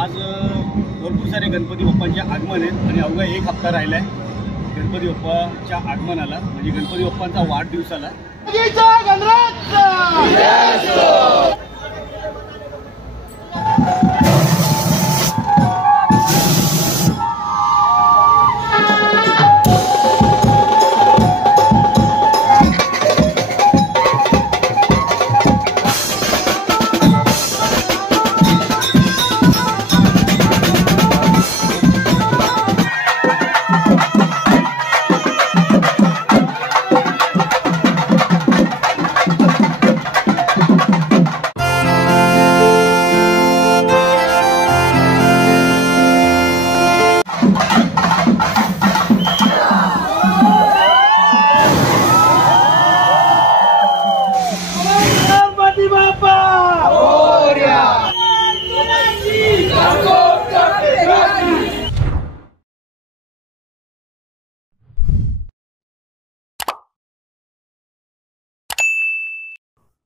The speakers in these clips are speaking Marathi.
आज भरपूर सारे गणपती बाप्पांचे आगमन आहेत आणि अवघा एक हप्ता राहिला आहे गणपती बाप्पाच्या आगमनाला, म्हणजे गणपती बाप्पांचा वाढदिवसाला।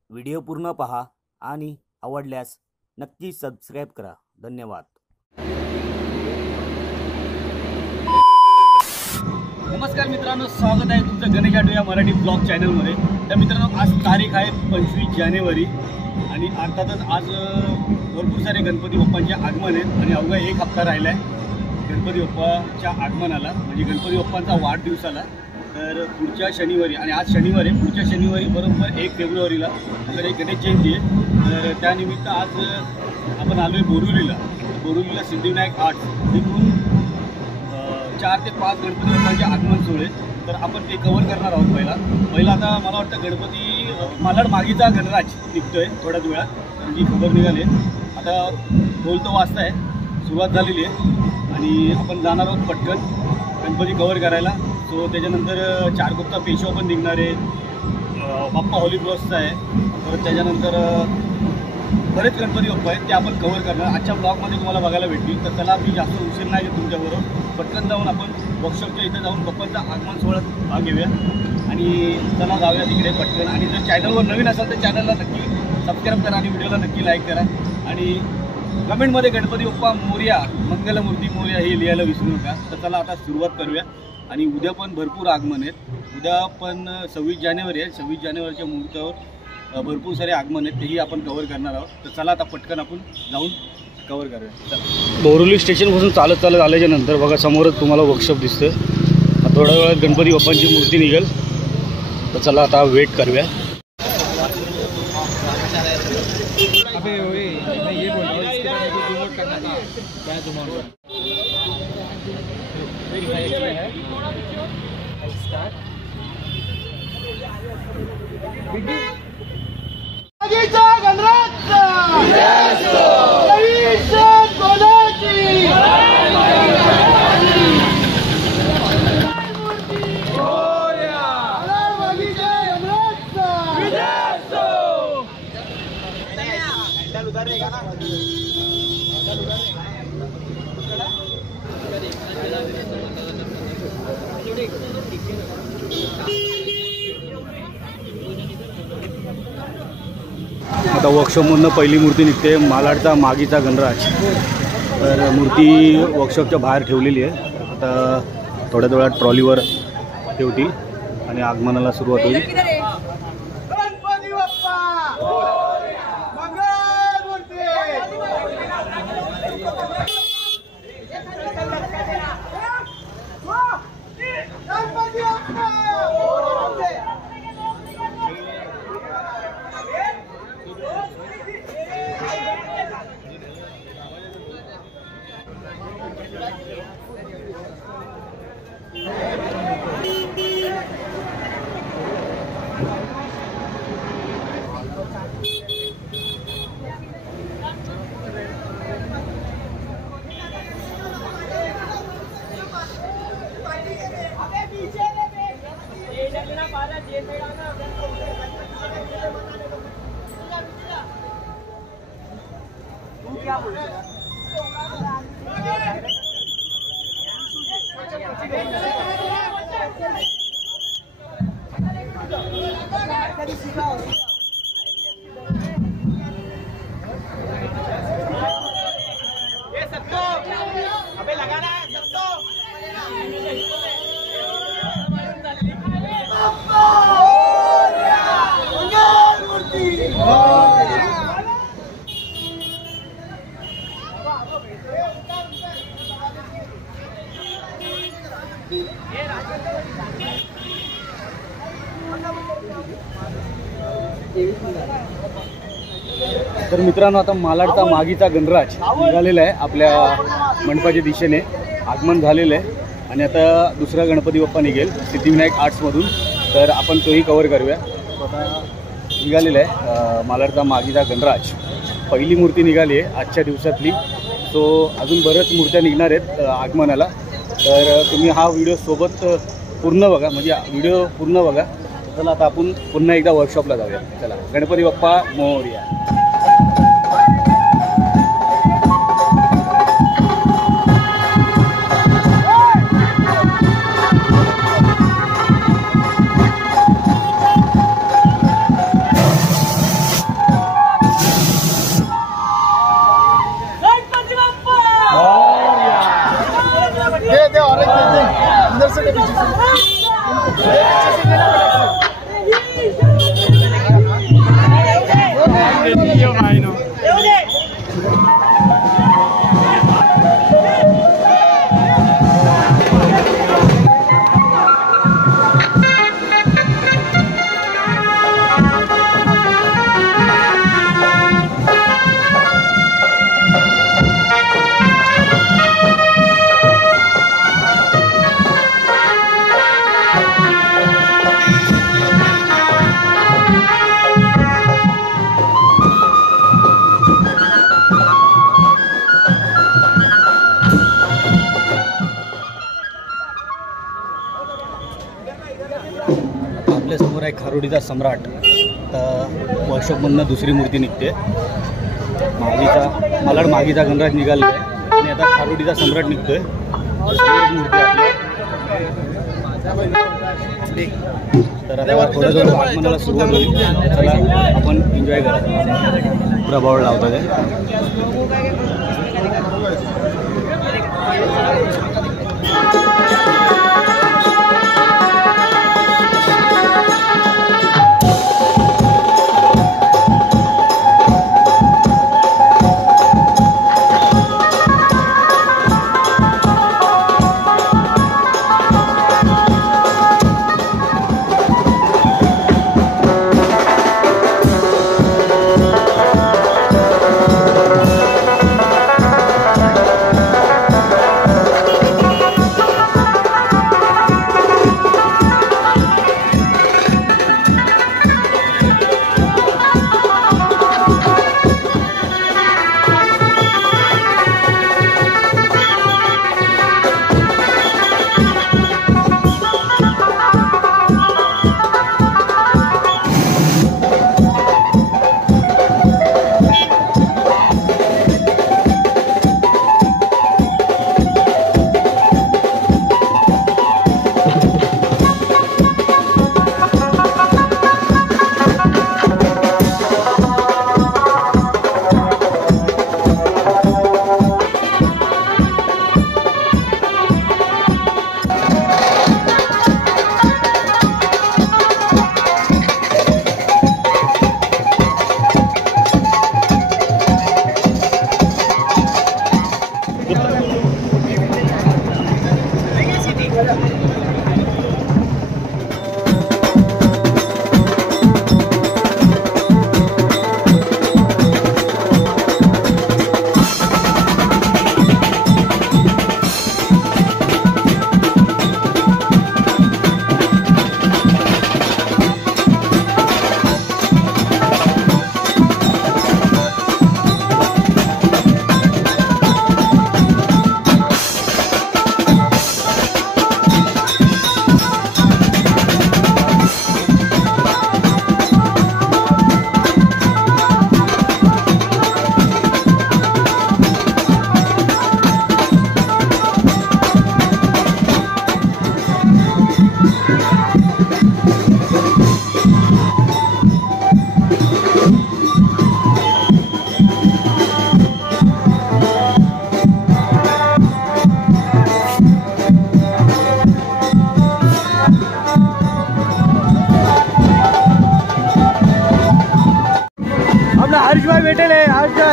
व्हिडिओ पूर्ण पहा आणि आवडल्यास नक्की सबस्क्राइब करा। धन्यवाद। नमस्कार मित्रांनो, स्वागत आहे तुमचं गणेश आठवले या मराठी ब्लॉग चॅनलमध्ये। तर मित्रांनो, आज तारीख आहे 25 जानेवारी आणि अर्थातच आज भरपूर सारे गणपती बाप्पांचे आगमन आहेत आणि अवघा एक हप्ता राहिला आहे गणपती बाप्पाच्या आगमनाला, म्हणजे गणपती बाप्पांचा वाढदिवसाला। तर पुढच्या शनिवारी, आणि आज शनिवारी, पुढच्या शनिवारी बरोबर 1 फेब्रुवारीला आपल्याकडे गणेश जयंती आहे। तर त्यानिमित्त आज आपण आलो आहे बोरिवलीला सिद्धिविनायक आर्ट, तिथून 4 ते 5 गणपती बाप्पांचे आगमन सोहळे। तर आपण ते कव्हर करणार आहोत। पहिला आता मला वाटतं गणपती मालाड मागीचा गणराज निघतोय थोड्याच वेळात, म्हणजे खबर निघाली। आता ढोल तो वाजता आहे, सुरुवात झालेली आहे आणि आपण जाणार आहोत पटकन गणपती कव्हर करायला। सो त्याच्यानंतर चारकोपचा पेशवा पण निघणार आहे, बाप्पा होली क्रॉसचा आहे, परत त्याच्यानंतर बरेच गणपती बाप्पा आहेत ते आपण कव्हर करणार आजच्या ब्लॉगमध्ये तुम्हाला बघायला भेटतील। तर त्याला मी जास्त उशीर नाही घेत तुमच्याबरोबर, पटकन जाऊन आपण वर्कशॉपच्या इथं जाऊन बाप्पांचा आगमन सोहळ्यात भाग घेऊया आणि चला जाऊया तिकडे पटकन। आणि जर चॅनलवर नवीन असाल तर चॅनलला नक्की सबस्क्राईब करा आणि व्हिडिओला नक्की लाईक करा आणि कमेंटमध्ये गणपती बाप्पा मोरया, मंगलमूर्ती मोरया हे लिहायला विसरू नका। तर चला आता सुरुवात करूया। आणि उद्या पण भरपूर आगमन आहेत, उद्या पण 26 जानेवारी आहे। 26 जानेवारीच्या मुहूर्तावर भरपूर सारे आगमन आहेत, तेही आपण कव्हर करणार आहोत। तर चला आता पटकन आपण जाऊन कव्हर करूया। चला, बोरिवली स्टेशनपासून चालत आल्याच्या नंतर बघा समोरच तुम्हाला वर्कशॉप दिसतं। थोड्या वेळात गणपती बाप्पांची मूर्ती निघेल, तर चला आता वेट करूया। आता वर्कशॉपमधून पहिली मूर्ती निघते, मालाडचा मागीचा गणराज। तर मूर्ती वर्कशॉपच्या बाहेर ठेवलेली आहे, आता थोड्या वेळात ट्रॉलीवर ठेवतील आणि आगमनाला सुरुवात होईल। क्या बोल रहे तर मित्रांनो, आता मालाडचा मागीचा गणराज निघालेला आहे आपल्या मंडपाच्या दिशेने, आगमन झालेलं आहे आणि आता दुसरा गणपती बाप्पा निघेल सिद्धिविनायक आर्ट्समधून, तर आपण तोही कव्हर करूया. आता निघालेला आहे मालाडचा मागीचा गणराज, पहिली मूर्ती निघाली आहे आजच्या दिवसातली. सो अजून बऱ्याच मूर्त्या निघणार आहेत आगमनाला, तर तुम्ही हा व्हिडिओ सोबत पूर्ण बघा, म्हणजे व्हिडिओ पूर्ण बघा. चला आता आपण पुन्हा एकदा वर्कशॉपला जाऊया. चला, गणपती बाप्पा मोरया. आपल्यासमोर आहे खारोडीचा सम्राट. तर वर्कशॉपमधनं दुसरी मूर्ती निघते. मालाड मागीचा गणराज निघालेला आहे आणि आता खारोडीचा सम्राट निघतोय. मूर्ती आपली. तर आता थोड्या जवळ आगमनाला सुरुवात होईल. चला आपण एन्जॉय करा. प्रभाव लावतो ते.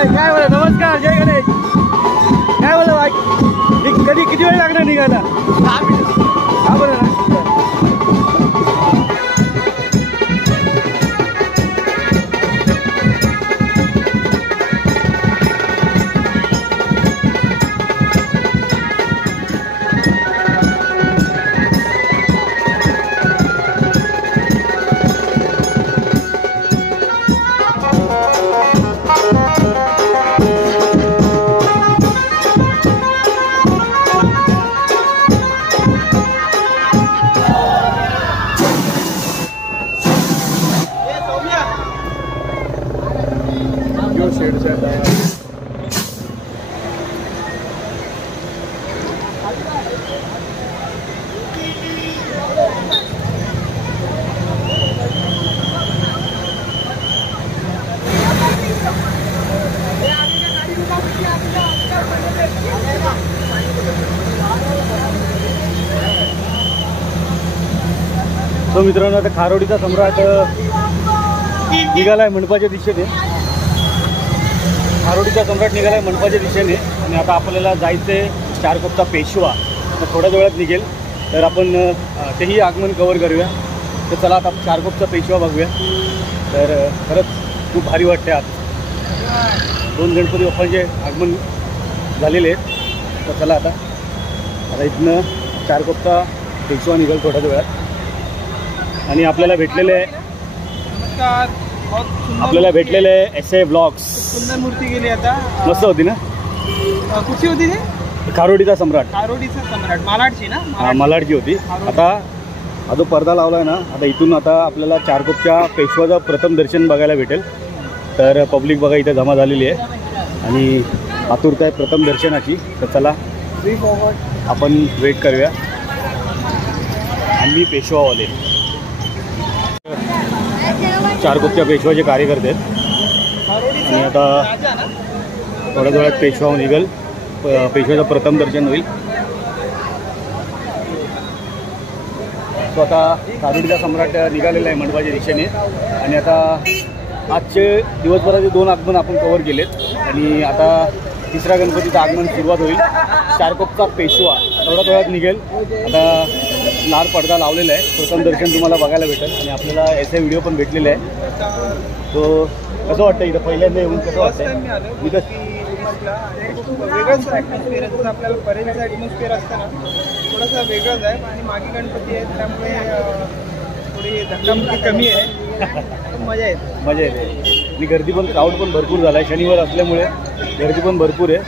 काय बोला नमस्कार जय गणेश. काय बोला कधी किती वेळ लागणार निघायला? 10 मिनिटं. हा बरं ना. तो मित्रांनो आता खारोडीचा सम्राट निघालाय मंडपाच्या दिशेने. खारोडीचा सम्राट निघालाय मंडपाच्या दिशेने आणि आता आपल्याला जायचंय चारकोपचा पेशवा. तर थोड्याच वेळात निघेल तर आपण तेही आगमन कव्हर करूया. तर चला आता चारकोपचा पेशवा बघूया. तर खरंच खूप भारी वाटते. आज 2 गणपती बाप्पांचे आगमन झालेले आहेत. तर चला आता इथनं चारकोपचा पेशवा निघेल थोड्याच वेळात. आणि आपल्याला भेटलेले SA ब्लॉग्स. सुंदर मूर्ती गेली आता. मस्त होती ना. कुठची होती ती? खारोडीचा सम्राट. खारोडीचा सम्राट मालाडची ना. हा मालाडची होती. आता हा जो पडदा लावला आहे ना, आता इथून आता आपल्याला चारकोपच्या पेशवाचं प्रथम दर्शन बघायला भेटेल. तर पब्लिक बघा इथे जमा झालेली आहे आणि आतुरता आहे प्रथम दर्शनाची. तर चला आपण वेट करूया. आम्ही पेशवावाले चारकोपच्या पेशवाचे कार्यकर्ते आहेत आणि आता थोड्याच वेळात पेशवा निघेल. पेशवाचं प्रथम दर्शन होईल. तो आता खारोडीचा सम्राट निघालेला आहे मंडपाच्या दिशेने. आणि आता आजचे दिवसभराचे 2 आगमन आपण कव्हर केलेत आणि आता तिसऱ्या गणपतीचं आगमन सुरुवात होईल. चारकोपचा पेशवा थोड्याच वेळात निघेल. आता लाल पडदा लावलेला आहे. प्रथम दर्शन तुम्हाला बघायला भेटेल आणि आपल्याला याचे व्हिडिओ पण भेटलेले आहे. तो कसं वाटतं इथं पहिल्यांदा येऊन कसं वाटतं? वेगळंच ॲटमॉस्फिअर आहे. आपल्याला बरेच ॲटमॉस्फिअर असतं ना, थोडासा वेगळंच आहे. आणि मागे गणपती आहेत त्यामुळे थोडी धक्कामुक्की कमी आहे. मजा येते. आणि गर्दी पण क्राऊड पण भरपूर झाला आहे. शनिवार असल्यामुळे गर्दी पण भरपूर आहे.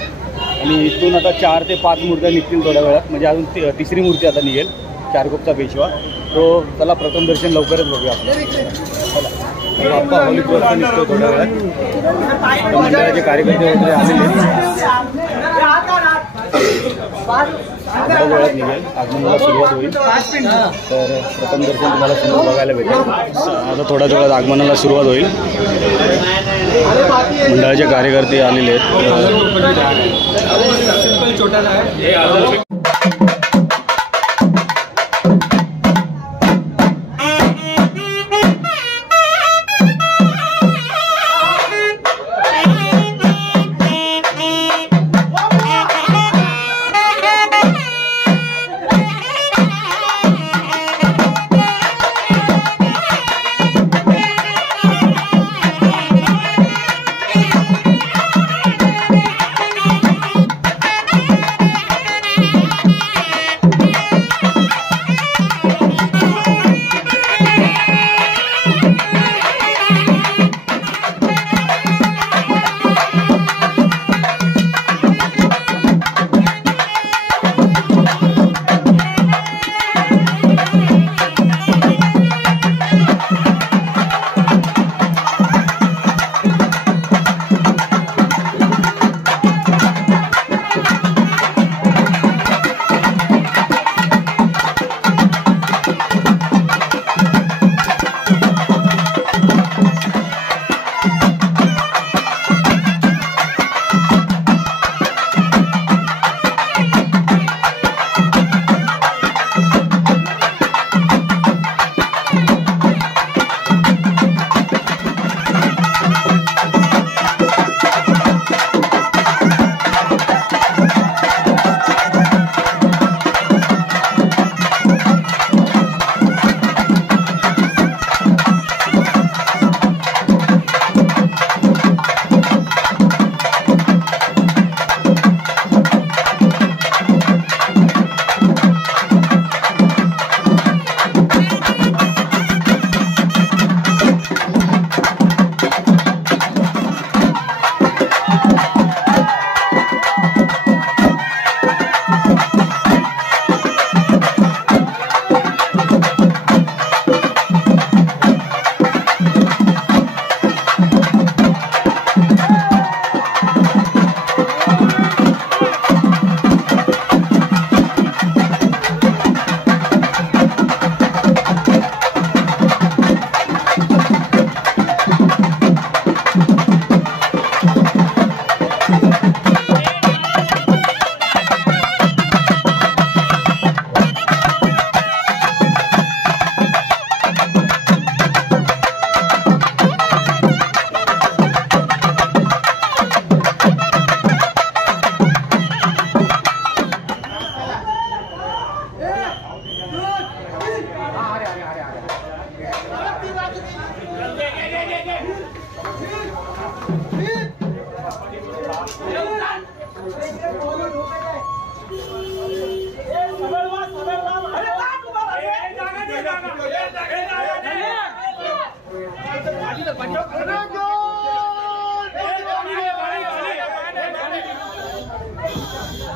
आणि इथून आता 4 ते 5 मूर्त्या निघतील थोड्या वेळात. म्हणजे अजून तिसरी मूर्ती आता निघेल चारकोपचा पेशवा. तो चला प्रथम दर्शन लवकरच बघूया आपण. चला बाप्पा हॉलीक्रॉसचा निघतो थोड्या वेळात. मंडळाचे कार्यकर्ते वगैरे आलेले वेळात निघेल. आगमनाला सुरुवात होईल. तर प्रथम दर्शन तुम्हाला समोर बघायला भेटेल. आता थोड्याच वेळात आगमनाला सुरुवात होईल. मंडळाचे कार्यकर्ते आलेले आहेत.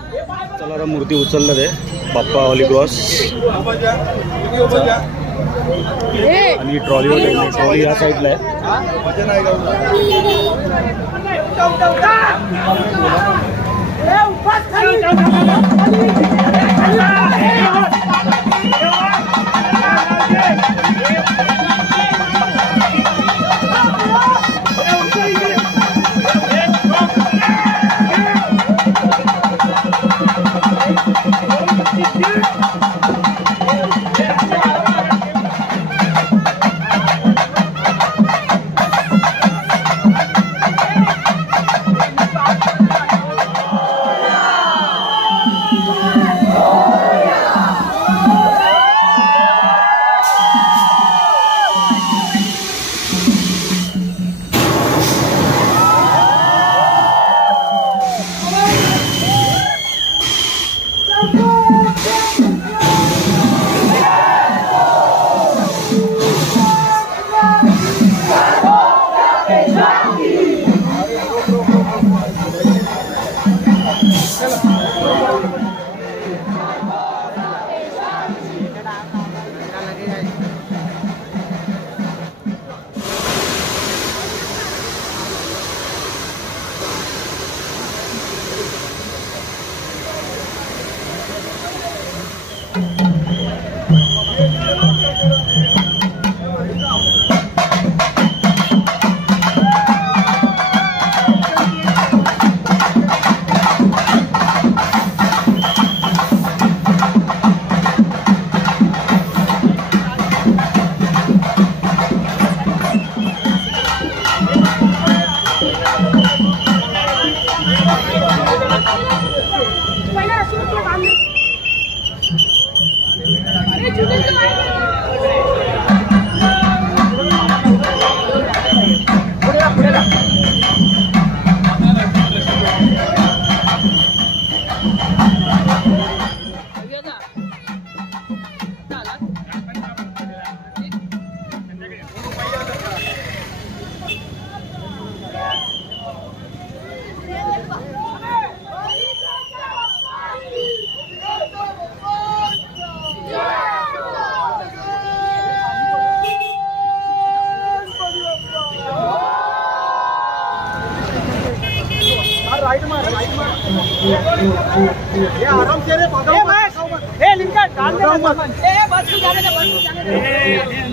चला आता मूर्ती उचललं ते बाप्पा होली क्रॉस आणि ट्रॉली या साईडला आहे.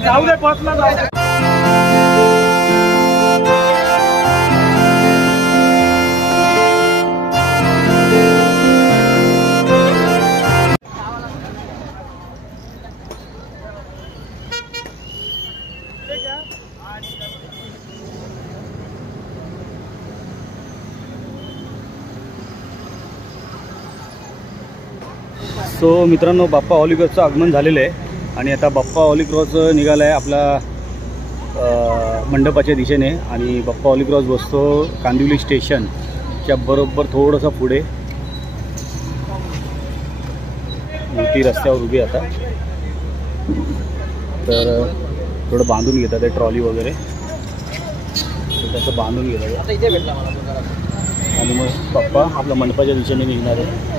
जाऊ दे बसला जाऊ दे. सो मित्रांनो, बाप्पा होली क्रॉसचं आगमन झालेलं आहे आणि आता बाप्पा होली क्रॉस निघाला आहे आपला मंडपाच्या दिशेने. आणि बाप्पा होली क्रॉस बसतो कांदिवली स्टेशनच्या बरोबर थोडंसं पुढे. मोठी रस्त्यावर उभी आता, तर थोडं बांधून घेतात आहे ट्रॉली वगैरे, तर त्याचं बांधून घेतात आणि मग बाप्पा आपल्या मंडपाच्या दिशेने निघणार आहे.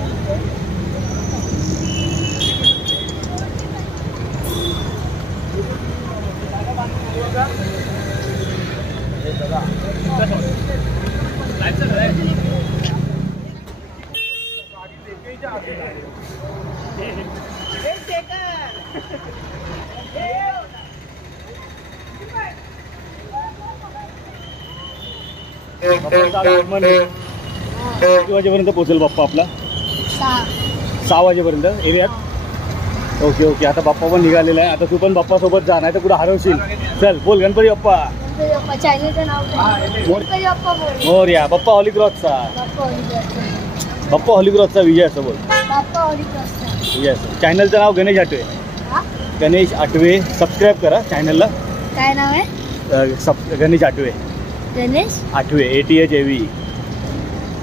किती वाजेपर्यंत पोहोचेल बाप्पा आपला? 6 वाजेपर्यंत एरियात. Okay okay. आता बाप्पा पण निघालेला आहे. आता तू पण बाप्पा सोबत जा, नाही तर कुठं हरवशील. चल बोल गणपती बाप्पा मोरया. बाप्पा होली क्रॉसचा, बाप्पा होली क्रॉसचा विजय असं बोल. विजय असं. चॅनलचं नाव गणेश आठवे. गणेश आठवे सबस्क्राईब करा चॅनलला. काय नाव आहे? गणेश आठवे. गणेश आठवे ATHAVE.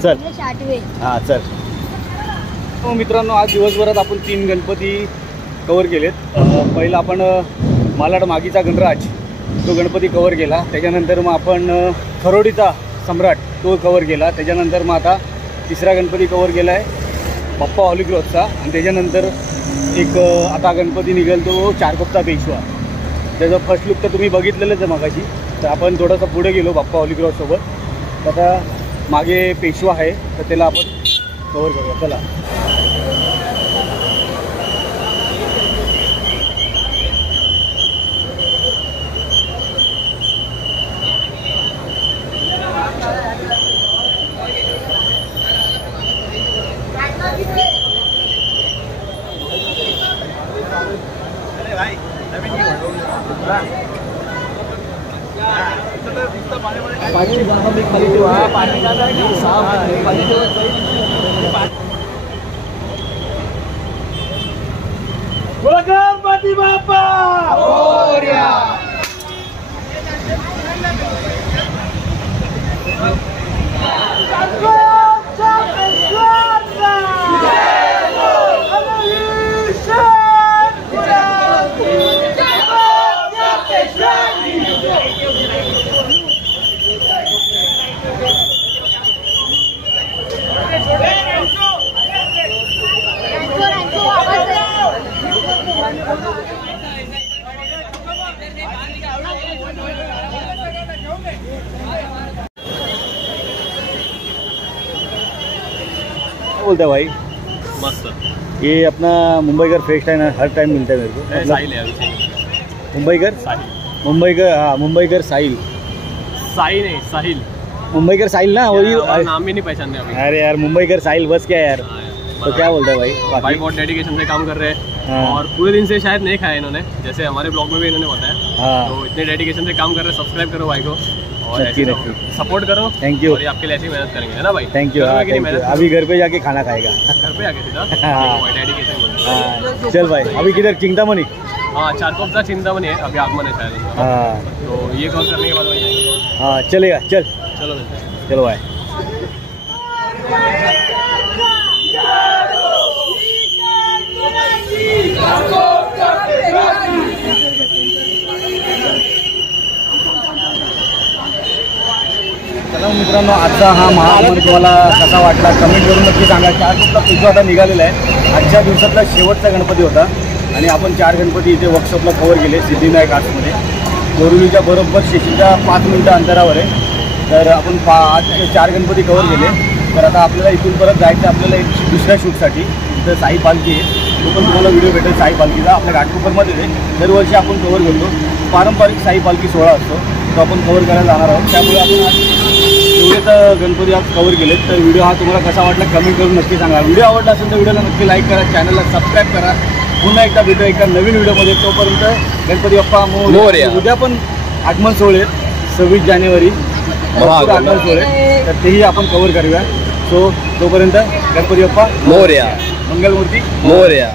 चल आठवे. हां चल. हो मित्रांनो, आज दिवसभरात आपण 3 गणपती कवर केलेत. पहिला आपण मालाड मागीचा गणराज तो गणपती कवर केला. त्याच्यानंतर मग आपण खरोडीचा सम्राट तो कवर केला. त्याच्यानंतर मग आता तिसरा गणपती कवर केला आहे बाप्पा हॉलीक्रॉसचा आणि त्याच्यानंतर एक आता गणपती निघेल तो चारकोपचा पेशवा. त्याचा फर्स्ट लुक तर तुम्ही बघितलेलंच आहे मगाशी. तर आपण थोडंसं पुढे गेलो बाप्पा हॉलीक्रॉससोबत. आता मागे पेशवा आहे तर त्याला आपण कवर करूया. चला गणपती बाप्पा मोरया. बोलता है भाई? मस्त. ये अपना मुंबईकर फेस्ट है ना, हर टाइम मिलता है मेरे को. मतलब साहिल है अभी. मुंबईकर साहिल. मुंबईकर, हाँ मुंबईकर साहिल. साहिल नहीं साहिल. मुंबईकर साहिल ना वही. नाम भी नहीं पहचानते अभी. अरे यार मुंबईकर साहिल बस क्या यार. तो क्या बोलता है भाई? भाई बहुत डेडिकेशन से काम कर रहे हैं. हाँ. और पूरे दिन से शायद नहीं खाया इन्होंने, जैसे हमारे ब्लॉग में भी इन्होंने बताया. हाँ. तो इतने डेडिकेशन से काम कर रहे हैं. सब्सक्राइब करो भाई को और नक्की, नक्की. सपोर्ट करो. Thank you. और ये आपके लिए ऐसी मेहनत करेंगे, है ना भाई? Thank you. करोगे हाँ कि नहीं थैंक यू. मेहनत? अभी घर पे जाके खाना खाएगा. घर पे आके सीधा. हाँ. भाई डेडिकेशन. हाँ चल भाई. अभी किधर? चिंतामणि. हाँ चारकोपचा चिंतामणि है. अभी आगमन है शायद उनका. हाँ तो ये कॉल करने के बाद वही जाएंगे. हाँ चलेगा. चल चलो मिलते हैं. चलो भाई. चला मित्रांनो, आजचा हा महाआगमन तुम्हाला कसा वाटला कमेंट करून नक्की सांगा. चारकोपचा पेशवा आता निघालेला आहे. आजच्या दिवसातला शेवटचा गणपती होता आणि आपण 4 गणपती इथे वर्कशॉपला कव्हर केले सिद्धिविनायक आर्ट्समध्ये. बोरिवलीच्या बरोबर स्टेशनच्या 5 मिनिटं अंतरावर आहे. तर आपण आज 4 गणपती कव्हर केले. तर आता आपल्याला इथून परत जायचं आपल्याला एक दुसऱ्या शूटसाठी. इथं साई पालखी आहे, तो पण तुम्हाला व्हिडिओ भेटेल साई पालखीचा. आपल्या घाटकोपरमध्ये आहे. दरवर्षी आपण कव्हर करतो. पारंपरिक साई पालखी सोहळा असतो तो आपण कव्हर करायला जाणार आहोत. त्यामुळे आपण आज एवढे तर गणपती आज कव्हर केलेत. तर व्हिडिओ हा तुम्हाला कसा वाटला कमेंट करून नक्की सांगा. व्हिडिओ आवडला असेल तर व्हिडिओला नक्की लाईक करा, चॅनलला सबस्क्राईब करा. पुन्हा एकदा भेटू एका नवीन व्हिडिओमध्ये. तोपर्यंत गणपती बाप्पा मोरया. उद्या पण आगमन सोहळे 26 जानेवारी आगमन सोहळे, तर तेही आपण कव्हर करूया. सो तोपर्यंत गणपती बाप्पा मोरया. मंगलमूर्ती मोरया.